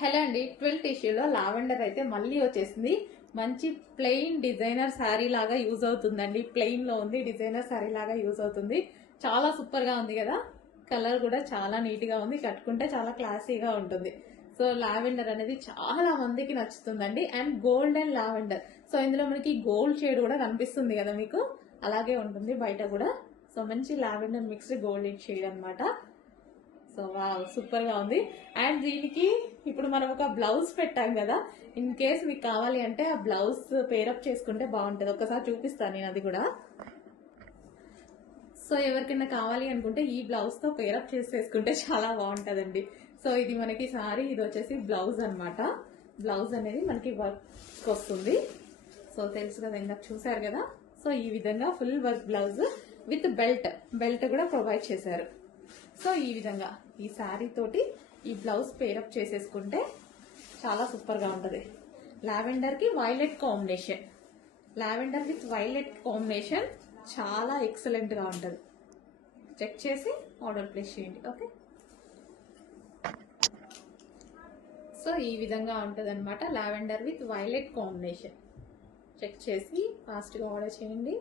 Hello అండి, twill టిష్యూలో lavender అయితే మళ్ళీ వచ్చేసింది. మంచి ప్లెయిన్ డిజైనర్ శారీ లాగా యూజ్ అవుతుందండి. ప్లెయిన్ లో ఉంది, డిజైనర్ శారీ లాగా యూజ్ అవుతుంది. చాలా సూపర్ గా ఉంది కదా. కలర్ కూడా చాలా నీట్ గా ఉంది, కట్టుకుంటే చాలా క్లాసీగా ఉంటుంది. సో లావెండర్ అనేది చాలా మందికి నచ్చుతుందండి. And golden lavender. సో ఇందులో మనకి గోల్డ్ షేడ్ కూడా కనిపిస్తుంది కదా మీకు, అలాగే ఉంటుంది బయట కూడా. సో మంచి లావెండర్ మిక్స్డ్ గోల్డెన్ షేడ్ అనమాట. సో సూపర్ గా ఉంది. అండ్ దీనికి ఇప్పుడు మనం ఒక బ్లౌజ్ పెట్టాం కదా, ఇన్ కేస్ మీకు కావాలి అంటే ఆ బ్లౌజ్ పేరప్ చేసుకుంటే బాగుంటుంది. ఒకసారి చూపిస్తాను నేను అది కూడా. సో ఎవరికైనా కావాలి అనుకుంటే ఈ బ్లౌజ్ తో పేరప్ చేసేసుకుంటే చాలా బాగుంటదండి. సో ఇది మనకి సారీ, ఇది వచ్చేసి బ్లౌజ్ అనమాట. బ్లౌజ్ అనేది మనకి వర్క్ వస్తుంది. సో తెలుసు కదా, ఇందాక చూసారు కదా. సో ఈ విధంగా full work blouse with belt కూడా ప్రొవైడ్ చేశారు. సో ఈ విధంగా ఈ శారీ తోటి ఈ బ్లౌజ్ పేరప్ చేసేసుకుంటే చాలా సూపర్ గా ఉంటది. లావెండర్ కి violet combination, lavender with violet combination చాలా ఎక్సలెంట్ గా ఉంటది. చెక్ చేసి ఆర్డర్ ప్లేస్ చేయండి. ఓకే, సో ఈ విధంగా ఉంటది అనమాట. Lavender with violet combination check చేసి ఫాస్ట్ గా ఆర్డర్ చేయండి.